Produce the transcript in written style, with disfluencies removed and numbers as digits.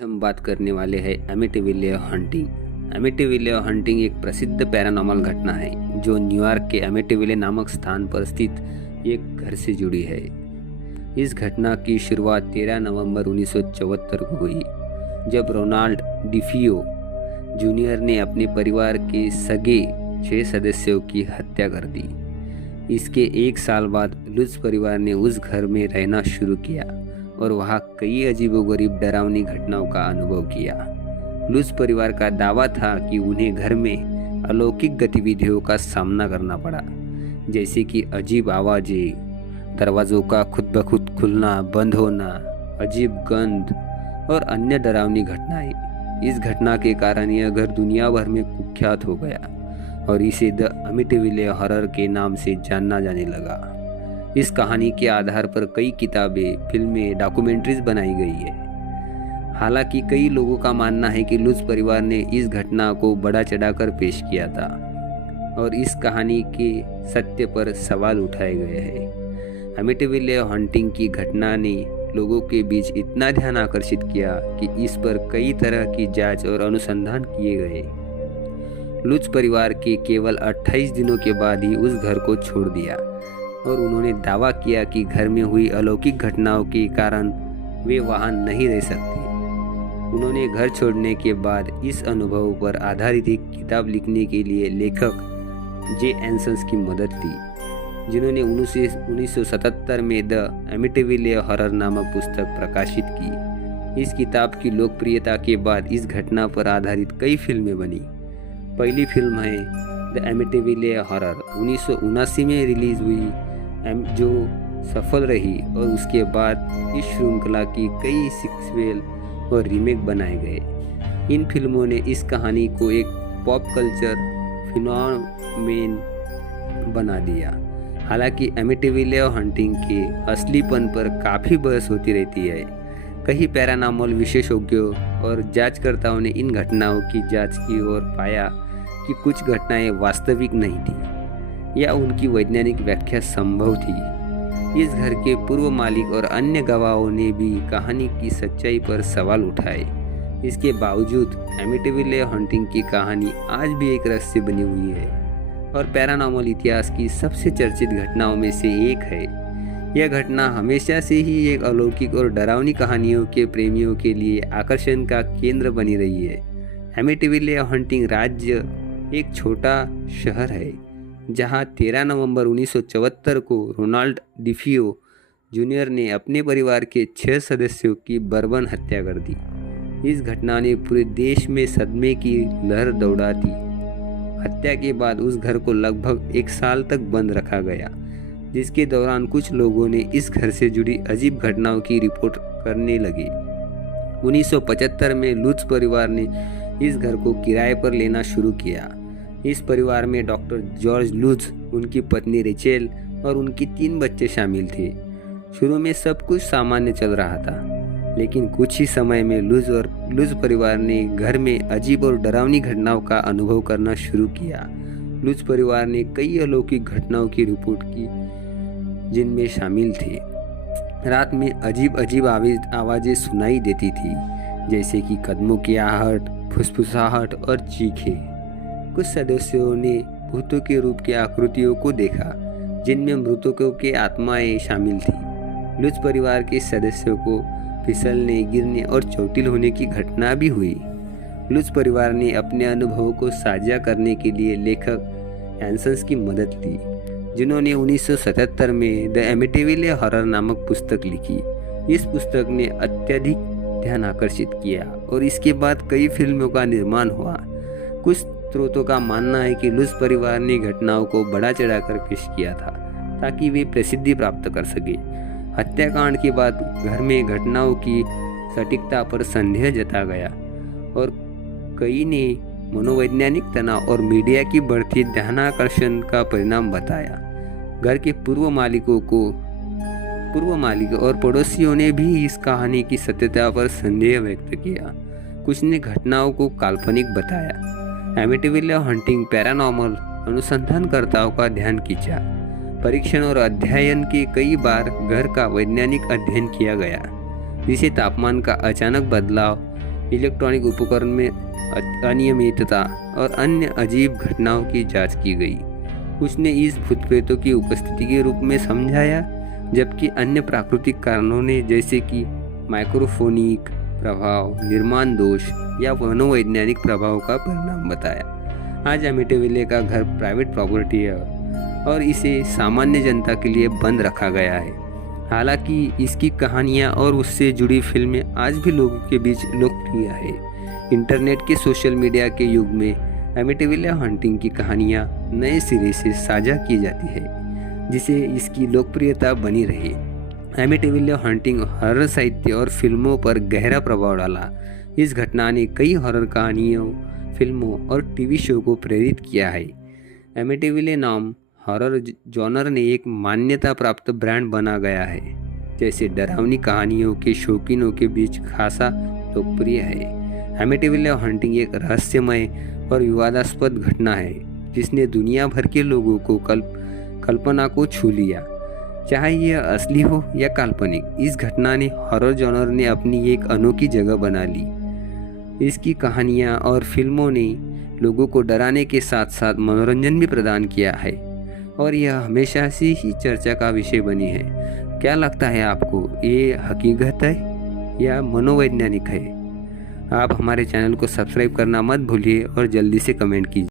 आज हम बात करने वाले हैं एमिटिविले हंटिंग। एमिटिविले हंटिंग एक प्रसिद्ध पैरानॉर्मल घटना है जो न्यूयॉर्क के एमिटिविले नामक स्थान पर स्थित एक घर से जुड़ी है। इस घटना की शुरुआत 13 नवंबर 1974 को हुई, जब रोनाल्ड डिफियो जूनियर ने अपने परिवार के सगे 6 सदस्यों की हत्या कर दी। इसके एक साल बाद लुज परिवार ने उस घर में रहना शुरू किया और वहाँ कई अजीबोगरीब डरावनी घटनाओं का अनुभव किया। लुज परिवार का दावा था कि उन्हें घर में अलौकिक गतिविधियों का सामना करना पड़ा, जैसे कि अजीब आवाज़ें, दरवाज़ों का खुद ब खुद खुलना बंद होना, अजीब गंध और अन्य डरावनी घटनाएं। इस घटना के कारण यह घर दुनिया भर में कुख्यात हो गया और इसे द एमिटिविले हॉरर के नाम से जाना जाने लगा। इस कहानी के आधार पर कई किताबें, फिल्में, डॉक्यूमेंट्रीज बनाई गई है। हालांकि कई लोगों का मानना है कि लुज परिवार ने इस घटना को बढ़ा चढ़ाकर पेश किया था और इस कहानी के सत्य पर सवाल उठाए गए हैं। एमिटिविले हंटिंग की घटना ने लोगों के बीच इतना ध्यान आकर्षित किया कि इस पर कई तरह की जांच और अनुसंधान किए गए। लुज परिवार के केवल 28 दिनों के बाद ही उस घर को छोड़ दिया और उन्होंने दावा किया कि घर में हुई अलौकिक घटनाओं के कारण वे वहां नहीं रह सकते। उन्होंने घर छोड़ने के बाद इस अनुभव पर आधारित एक किताब लिखने के लिए लेखक जे एंसन्स की मदद ली, जिन्होंने 1977 में द एमिटिविले हॉरर नामक पुस्तक प्रकाशित की। इस किताब की लोकप्रियता के बाद इस घटना पर आधारित कई फिल्में बनी। पहली फिल्म है द एमिटिविले हॉरर, 1979 में रिलीज हुई, जो सफल रही और उसके बाद इस श्रृंखला की कई सीक्वल और रीमेक बनाए गए। इन फिल्मों ने इस कहानी को एक पॉप कल्चर फिनोमेन बना दिया। हालांकि एमिटिविले हंटिंग के असलीपन पर काफ़ी बहस होती रहती है। कई पैरानॉर्मल विशेषज्ञों और जांचकर्ताओं ने इन घटनाओं की जांच की और पाया कि कुछ घटनाएं वास्तविक नहीं थी या उनकी वैज्ञानिक व्याख्या संभव थी। इस घर के पूर्व मालिक और अन्य गवाहों ने भी कहानी की सच्चाई पर सवाल उठाए। इसके बावजूद एमिटिविले हंटिंग की कहानी आज भी एक रहस्य बनी हुई है और पैरानॉर्मल इतिहास की सबसे चर्चित घटनाओं में से एक है। यह घटना हमेशा से ही एक अलौकिक और डरावनी कहानियों के प्रेमियों के लिए आकर्षण का केंद्र बनी रही है। एमिटिविले हंटिंग राज्य एक छोटा शहर है जहां 13 नवंबर 1974 को रोनाल्ड डिफियो जूनियर ने अपने परिवार के 6 सदस्यों की बर्बरन हत्या कर दी। इस घटना ने पूरे देश में सदमे की लहर दौड़ा दी। हत्या के बाद उस घर को लगभग 1 साल तक बंद रखा गया, जिसके दौरान कुछ लोगों ने इस घर से जुड़ी अजीब घटनाओं की रिपोर्ट करने लगे। 1975 में लुज परिवार ने इस घर को किराए पर लेना शुरू किया। इस परिवार में डॉक्टर जॉर्ज लुज, उनकी पत्नी रेचेल और उनकी 3 बच्चे शामिल थे। शुरू में सब कुछ सामान्य चल रहा था, लेकिन कुछ ही समय में लुज परिवार ने घर में अजीब और डरावनी घटनाओं का अनुभव करना शुरू किया। लुज परिवार ने कई अलौकिक घटनाओं की रिपोर्ट की, जिनमें शामिल थे रात में अजीब आवाज़ें सुनाई देती थी, जैसे कि कदमों की आहट, फुसफुसाहट और चीखें। कुछ सदस्यों ने भूतों के रूप की आकृतियों को देखा, जिनमें मृतकों की आत्माएं शामिल थी। लुज परिवार के सदस्यों को फिसलने, गिरने और चोटिल होने की घटना भी हुई। लुज परिवार ने अपने अनुभवों को साझा करने के लिए लेखक एंसन्स की मदद ली, जिन्होंने 1977 में द एमिटिविले हॉरर नामक पुस्तक लिखी। इस पुस्तक ने अत्यधिक ध्यान आकर्षित किया और इसके बाद कई फिल्मों का निर्माण हुआ। कुछ स्रोतों का मानना है कि लुज परिवार ने घटनाओं को बढ़ा चढ़ाकर पेश किया था ताकि वे प्रसिद्धि प्राप्त कर सके। हत्याकांड के बाद घर में घटनाओं की सटीकता पर संदेह जता गया और कई ने मनोवैज्ञानिक तनाव और मीडिया की बढ़ती ध्यानाकर्षण का परिणाम बताया। घर के पूर्व मालिक और पड़ोसियों ने भी इस कहानी की सत्यता पर संदेह व्यक्त किया। कुछ ने घटनाओं को काल्पनिक बताया। एमिटिविले हंटिंग पैरानॉर्मल अनुसंधानकर्ताओं का ध्यान खींचा। परीक्षण और अध्ययन के कई बार घर का वैज्ञानिक अध्ययन किया गया, जिसे तापमान का अचानक बदलाव, इलेक्ट्रॉनिक उपकरण में अनियमितता और अन्य अजीब घटनाओं की जांच की गई। उसने इस भूत प्रेतों की उपस्थिति के रूप में समझाया, जबकि अन्य प्राकृतिक कारणों ने जैसे कि माइक्रोफोनिक प्रभाव, निर्माण दोष या मनोवैज्ञानिक प्रभाव का परिणाम बताया। आज अमिtyville का घर प्राइवेट प्रॉपर्टी है और इसे सामान्य जनता के लिए बंद रखा गया है। हालांकि इसकी कहानियाँ और उससे जुड़ी फिल्में आज भी लोगों के बीच लोकप्रिय है। इंटरनेट के सोशल मीडिया के युग में अमिtyville हॉन्टिंग की कहानियाँ नए सिरे से साझा की जाती है, जिससे इसकी लोकप्रियता बनी रही। अमिtyville हॉन्टिंग हॉरर साहित्य और फिल्मों पर गहरा प्रभाव डाला। इस घटना ने कई हॉरर कहानियों, फिल्मों और टीवी शो को प्रेरित किया है। अमिtyville नाम हॉरर जॉनर ने एक मान्यता प्राप्त ब्रांड बना गया है, जैसे डरावनी कहानियों के शौकीनों के बीच खासा लोकप्रिय है। अमिtyville हॉन्टिंग एक रहस्यमय और विवादास्पद घटना है जिसने दुनिया भर के लोगों को कल्पना को छू लिया, चाहे यह असली हो या काल्पनिक। इस घटना ने हॉरर जॉनर ने अपनी एक अनोखी जगह बना ली। इसकी कहानियाँ और फिल्मों ने लोगों को डराने के साथ साथ मनोरंजन भी प्रदान किया है और यह हमेशा से ही चर्चा का विषय बनी है। क्या लगता है आपको, ये हकीकत है या मनोवैज्ञानिक है? आप हमारे चैनल को सब्सक्राइब करना मत भूलिए और जल्दी से कमेंट कीजिए।